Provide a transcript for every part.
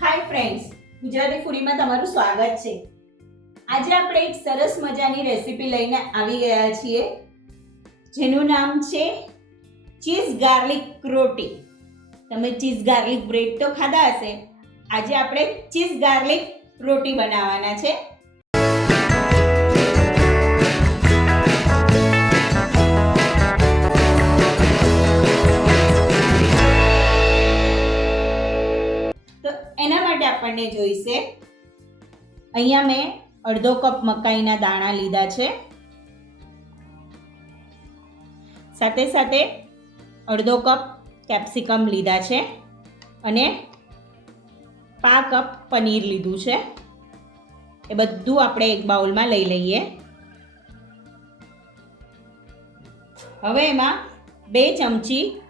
Hi friends Gujarati ફૂડીમાં તમારું સ્વાગત છે. આજે આપણે એક સરસ મજાની રેસીપી લઈને આવી ગયા છીએ, જેનું નામ છે ચીઝ ગાર્લિક રોટી તમે ચીઝ ગાર્લિક બ્રેડ તો ખાધા હશે. આજે આપણે ચીઝ ગાર્લિક રોટી બનાવવાના છે. તો એના માટે આપણને જોઈશે. અહીંયા મેં અડધો કપ મકાઈના દાણા લીધા છે. સાથે સાથે અડધો કપ કેપ્સિકમ લીધા છે અને પા કપ પનીર લીધું છે. એ બધું આપણે એક બાઉલમાં લઈ લઈએ. હવે એમાં બે ચમચી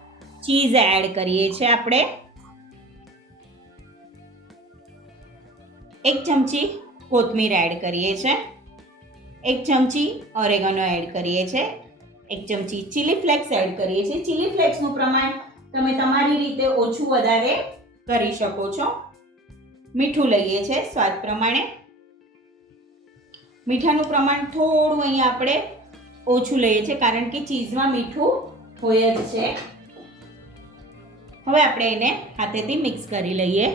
ચીઝ એડ કરીએ છીએ આપણે. એક ચમચી કોથમીર એડ કરીએ છીએ એક ચમચી ઓરેગનો એડ કરીએ છીએ એક ચમચી ચીલી ફ્લેક્સ એડ કરીએ છીએ. ચીલી ફ્લેક્સનું પ્રમાણ તમે તમારી રીતે ઓછું વધારે કરી શકો છો. મીઠું લઈએ છીએ સ્વાદ પ્રમાણે. મીઠાનું પ્રમાણ થોડું અહીંયા આપણે ઓછું લઈએ છીએ કારણ કે ચીઝમાં મીઠું હોય જ છે. હવે આપણે એને હાથેથી મિક્સ કરી લઈએ.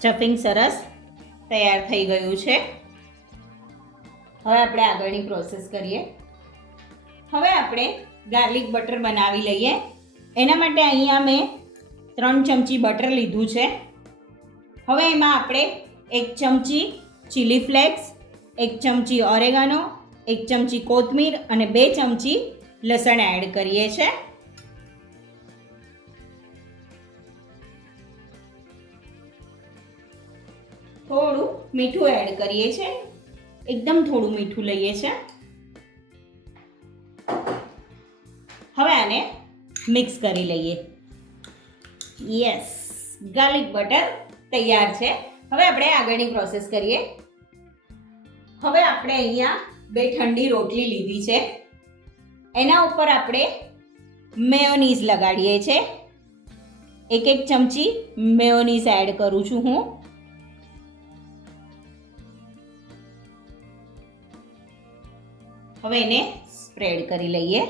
સ્ટફિંગ સરસ તૈયાર થઈ ગયું છે. હવે આપણે આગળની પ્રોસેસ કરીએ. હવે આપણે ગાર્લિક બટર બનાવી લઈએ. એના માટે અહીંયા મેં ત્રણ ચમચી બટર લીધું છે. હવે એમાં આપણે એક ચમચી ચીલી ફ્લેક્સ, એક ચમચી ઓરેગાનો, એક ચમચી કોથમીર અને બે ચમચી લસણ એડ કરીએ છીએ થોડું મીઠું એડ કરીએ છીએ એકદમ થોડું મીઠું લઈએ છીએ હવે આને મિક્સ કરી લઈએ. યસ ગાર્લિક બટર તૈયાર છે. હવે આપણે આગળની પ્રોસેસ કરીએ. હવે આપણે અહીંયા બે ઠંડી રોટલી લીધી છે. એના ઉપર આપણે મેયોનીઝ લગાડીએ છીએ એક એક ચમચી મેયોનીઝ એડ કરું છું હું. હવે એને સ્પ્રેડ કરી લઈએ.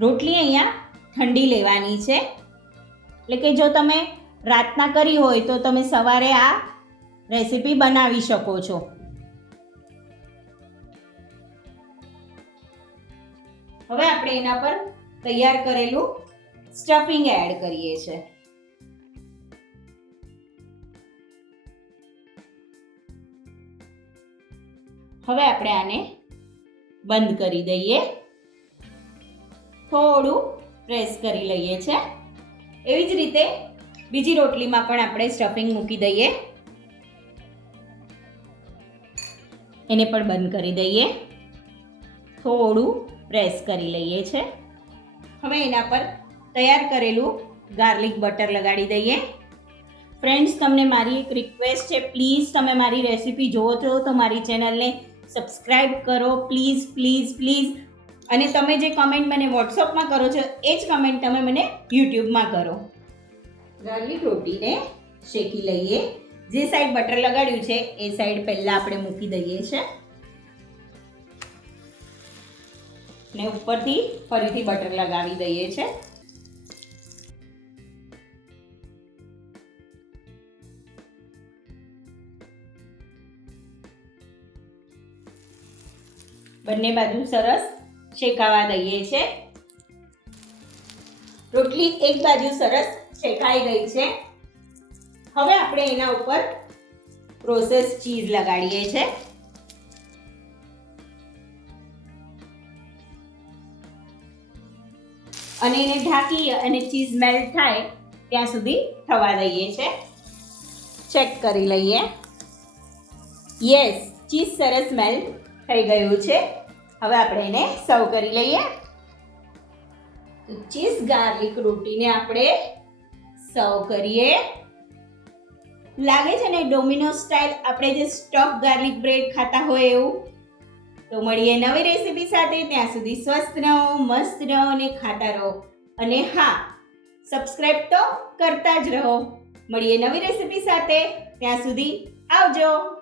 રોટલી અહીંયા ઠંડી લેવાની છે. એટલે કે જો તમે રાતના કરી હોય તો તમે સવારે આ રેસીપી બનાવી શકો છો. હવે આપણે એના પર તૈયાર કરેલું સ્ટફિંગ એડ કરીએ છીએ હવે આપણે આને બંધ કરી દઈએ. થોડું પ્રેસ કરી લઈએ છે. એવી જ રીતે બીજી રોટલીમાં પણ આપણે સ્ટફિંગ મૂકી દઈએ. એને પણ બંધ કરી દઈએ. થોડું પ્રેસ કરી લઈએ છે. હવે એના પર તૈયાર કરેલું ગાર્લિક બટર લગાડી દઈએ. ફ્રેન્ડ્સ, તમને મારી એક રિક્વેસ્ટ છે. પ્લીઝ તમે મારી રેસીપી જુઓ છો તો મારી ચેનલને સબસ્ક્રાઈબ કરો, પ્લીઝ પ્લીઝ પ્લીઝ. અને તમે જે કમેન્ટ મને વોટ્સઅપમાં કરો છો, એ જ કમેન્ટ તમે મને યુટ્યુબમાં કરો. ગાર્લિક રોટીને શેકી લઈએ. જે સાઈડ બટર લગાડ્યું છે, એ સાઈડ પહેલાં આપણે મૂકી દઈએ છે. ને ઉપરથી ફરીથી બટર લગાવી દઈએ છે. બંને બાજુ સરસ શેકાવા દઈએ છે. રોટલી એક બાજુ સરસ શેકાઈ ગઈ છે. હવે આપણે એના ઉપર પ્રોસેસ ચીઝ લગાડીએ છે. અને એને ઢાંકી અને ચીઝ મેલ્ટ થાય ત્યાં સુધી થવા દઈએ છે. ચેક કરી લઈએ. યસ ચીઝ સરસ મેલ્ટ થઈ ગયું છે. હવે આપણે એને સર્વ કરી લઈએ. ચીઝ ગાર્લિક રોટીને આપણે સર્વ કરીએ. લાગે છે ને ડોમિનો સ્ટાઇલ આપણે જે સ્ટફ ગાર્લિક બ્રેડ ખાતા હોય એવું? તો મળીએ નવી રેસીપી સાથે. ત્યાં સુધી સ્વસ્થ રહો, મસ્ત રહો અને ખાતા રહો. અને હા સબસ્ક્રાઈબ તો કરતા જ રહો. મળીએ નવી રેસીપી સાથે. ત્યાં સુધી આવજો.